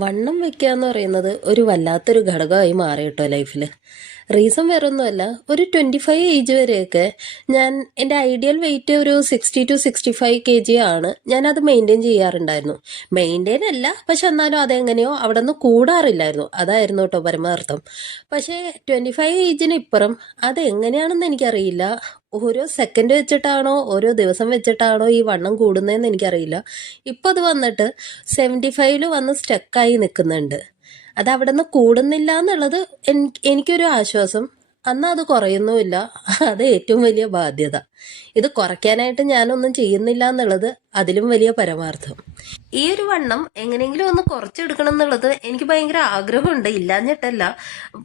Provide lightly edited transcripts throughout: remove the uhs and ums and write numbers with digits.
വണ്ണം വെക്കുക എന്ന് പറയുന്നത് ഒരു വല്ലാത്തൊരു ഘടകമായി മാറി കേട്ടോ ലൈഫിൽ. റീസൺ വേറൊന്നുമല്ല, ഒരു 25 ഏജ് വരെയൊക്കെ ഞാൻ എൻ്റെ ഐഡിയൽ വെയിറ്റ് ഒരു 60 to 65 kg ആണ്. ഞാനത് മെയിൻറ്റെയിൻ ചെയ്യാറുണ്ടായിരുന്നു. മെയിൻറ്റെയിൻ അല്ല, പക്ഷെ എന്നാലും അതെങ്ങനെയോ അവിടെ നിന്ന് കൂടാറില്ലായിരുന്നു. അതായിരുന്നു കേട്ടോ പരമാർത്ഥം. പക്ഷേ 25 ഏജിന് ഇപ്പുറം അതെങ്ങനെയാണെന്ന് എനിക്കറിയില്ല. ഓരോ സെക്കൻഡ് വെച്ചിട്ടാണോ ഓരോ ദിവസം വെച്ചിട്ടാണോ ഈ വണ്ണം കൂടുന്നതെന്ന് എനിക്കറിയില്ല. ഇപ്പം അത് വന്നിട്ട് 75 വന്ന് സ്റ്റക്കായി നിൽക്കുന്നുണ്ട്. അത് അവിടെ നിന്ന് കൂടുന്നില്ല എന്നുള്ളത് എനിക്കൊരു ആശ്വാസം. എന്നാൽ അത് കുറയുന്നുമില്ല. അത് ഏറ്റവും വലിയ ബാധ്യത. ഇത് കുറയ്ക്കാനായിട്ട് ഞാനൊന്നും ചെയ്യുന്നില്ല എന്നുള്ളത് അതിലും വലിയ പരമാർത്ഥം. ഈ ഒരു വണ്ണം എങ്ങനെയെങ്കിലും ഒന്ന് കുറച്ചെടുക്കണം എന്നുള്ളത് എനിക്ക് ഭയങ്കര ആഗ്രഹമുണ്ട്, ഇല്ലാഞ്ഞിട്ടല്ല.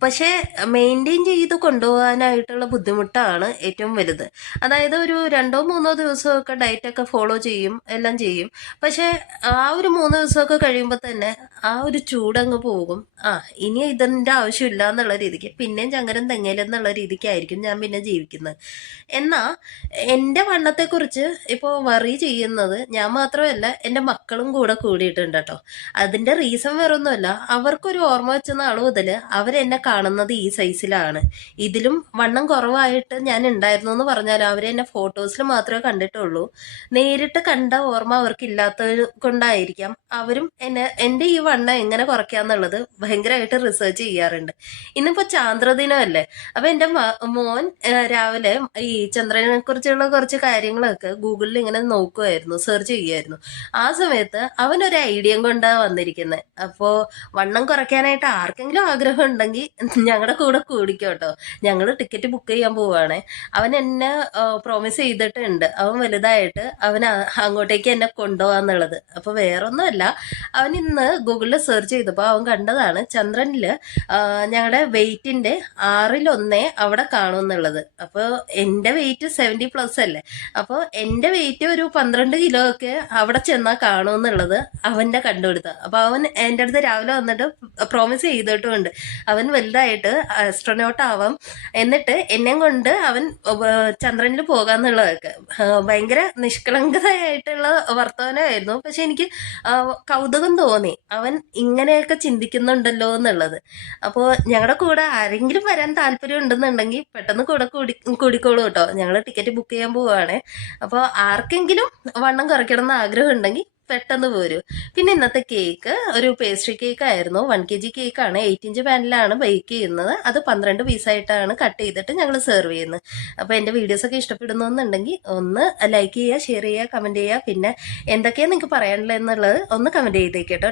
പക്ഷേ മെയിൻറ്റെയിൻ ചെയ്ത് കൊണ്ടുപോകാനായിട്ടുള്ള ബുദ്ധിമുട്ടാണ് ഏറ്റവും വലുത്. അതായത് ഒരു 2-3 ദിവസമൊക്കെ ഡയറ്റൊക്കെ ഫോളോ ചെയ്യും, എല്ലാം ചെയ്യും. പക്ഷേ ആ ഒരു 3 ദിവസമൊക്കെ കഴിയുമ്പോൾ തന്നെ ആ ഒരു ചൂടങ്ങ് പോകും. ഇനി ഇതിൻ്റെ ആവശ്യമില്ല എന്നുള്ള രീതിക്ക് പിന്നെയും ചങ്ങരം തെങ്ങയിലെന്നുള്ള രീതിക്കായിരിക്കും ഞാൻ പിന്നെ ജീവിക്കുന്നത്. എന്നാൽ എൻ്റെ വണ്ണത്തെക്കുറിച്ച് ഇപ്പോൾ വറി ചെയ്യുന്നത് ഞാൻ മാത്രമല്ല, എൻ്റെ മക്കളും കൂടെ കൂടിയിട്ടുണ്ട് കേട്ടോ. അതിൻ്റെ റീസൺ വേറൊന്നുമല്ല, അവർക്കൊരു ഓർമ്മ വെച്ച നാൾ മുതൽ അവരെന്നെ കാണുന്നത് ഈ സൈസിലാണ്. ഇതിലും വണ്ണം കുറവായിട്ട് ഞാൻ ഉണ്ടായിരുന്നു എന്ന് പറഞ്ഞാൽ അവരെന്നെ ഫോട്ടോസിൽ മാത്രമേ കണ്ടിട്ടുള്ളൂ. നേരിട്ട് കണ്ട ഓർമ്മ അവർക്കില്ലാത്തത് കൊണ്ടായിരിക്കാം അവരും എൻ്റെ ഈ വണ്ണം എങ്ങനെ കുറയ്ക്കാന്നുള്ളത് ഭയങ്കരമായിട്ട് റിസർച്ച് ചെയ്യാറുണ്ട്. ഇന്നിപ്പോൾ ചാന്ദ്രദിനമല്ലേ, അപ്പം എൻ്റെ മോൻ രാവിലെ ഈ ചന്ദ്രനെ കുറിച്ചുള്ള കുറച്ച് കാര്യങ്ങളൊക്കെ ഗൂഗിളിൽ ഇങ്ങനെ നോക്കുമായിരുന്നു, സെർച്ച് ചെയ്യുമായിരുന്നു. ആ സമയത്ത് അവനൊരു ഐഡിയയും കൊണ്ടാണ് വന്നിരിക്കുന്നത്. അപ്പോൾ വണ്ണം കുറയ്ക്കാനായിട്ട് ആർക്കെങ്കിലും ആഗ്രഹം ഉണ്ടെങ്കിൽ ഞങ്ങളുടെ കൂടെ കൂടിക്കോട്ടോ. ഞങ്ങൾ ടിക്കറ്റ് ബുക്ക് ചെയ്യാൻ പോവുകയാണേ. അവൻ എന്നെ പ്രോമിസ് ചെയ്തിട്ടുണ്ട്, അവൻ വലുതായിട്ട് അവൻ അങ്ങോട്ടേക്ക് എന്നെ കൊണ്ടുപോകാന്നുള്ളത്. അപ്പോൾ വേറൊന്നുമല്ല, അവൻ ഇന്ന് ഗൂഗിളിൽ സെർച്ച് ചെയ്തപ്പോൾ അവൻ കണ്ടതാണ് ചന്ദ്രനിൽ ഞങ്ങളുടെ വെയിറ്റിൻ്റെ 6-1 അവിടെ കാണുമെന്നുള്ളത്. അപ്പോൾ എൻ്റെ വെയിറ്റ് 70+ അല്ലേ, അപ്പോൾ എൻ്റെ വെയിറ്റ് ഒരു 12 കിലോ ഒക്കെ അവിടെ ചെന്നാൽ കാണുമെന്നുള്ളത് അവൻ്റെ കണ്ടുപിടുത്തം. അപ്പോൾ അവൻ എൻ്റെ അടുത്ത് രാവിലെ വന്നിട്ട് പ്രോമിസ് ചെയ്തിട്ടുമുണ്ട് അവൻ വലുതായിട്ട് ആസ്ട്രോനോട്ട് ആവാം, എന്നിട്ട് എന്നെയും കൊണ്ട് അവൻ ചന്ദ്രനിൽ പോകാന്നുള്ളതൊക്കെ. ഭയങ്കര നിഷ്കളങ്കതയായിട്ടുള്ള വർത്തമാനമായിരുന്നു. പക്ഷെ എനിക്ക് കൗതുകം തോന്നി, അവൻ ഇങ്ങനെയൊക്കെ ചിന്തിക്കുന്നുണ്ടല്ലോ എന്നുള്ളത്. അപ്പോൾ ഞങ്ങളുടെ കൂടെ ആരെങ്കിലും വരാൻ താല്പര്യം ഉണ്ടെന്നുണ്ടെങ്കിൽ പെട്ടെന്ന് കൂടിക്കോളൂ കേട്ടോ. ഞങ്ങൾ ടിക്കറ്റ് ബുക്ക് ചെയ്യാൻ പോവുകയാണേ. അപ്പോൾ ആർക്കെങ്കിലും വണ്ണം കുറയ്ക്കണം എന്ന് ആഗ്രഹം ഉണ്ടെങ്കിൽ പെട്ടെന്ന് പോരൂ. പിന്നെ ഇന്നത്തെ കേക്ക് ഒരു പേസ്ട്രി കേക്ക് ആയിരുന്നു. 1 kg കേക്കാണ്. 8-inch പാനിലാണ് ബേക്ക് ചെയ്യുന്നത്. അത് 12 പീസായിട്ടാണ് കട്ട് ചെയ്തിട്ട് ഞങ്ങൾ സെർവ് ചെയ്യുന്നത്. അപ്പോൾ എൻ്റെ വീഡിയോസൊക്കെ ഇഷ്ടപ്പെടുന്നുണ്ടെങ്കിൽ ഒന്ന് ലൈക്ക് ചെയ്യുക, ഷെയർ ചെയ്യുക, കമൻറ്റ് ചെയ്യുക. പിന്നെ എന്തൊക്കെയാണ് നിങ്ങൾക്ക് പറയാനുള്ളത് എന്നുള്ളത് ഒന്ന് കമൻറ്റ് ചെയ്തേക്കട്ടോ.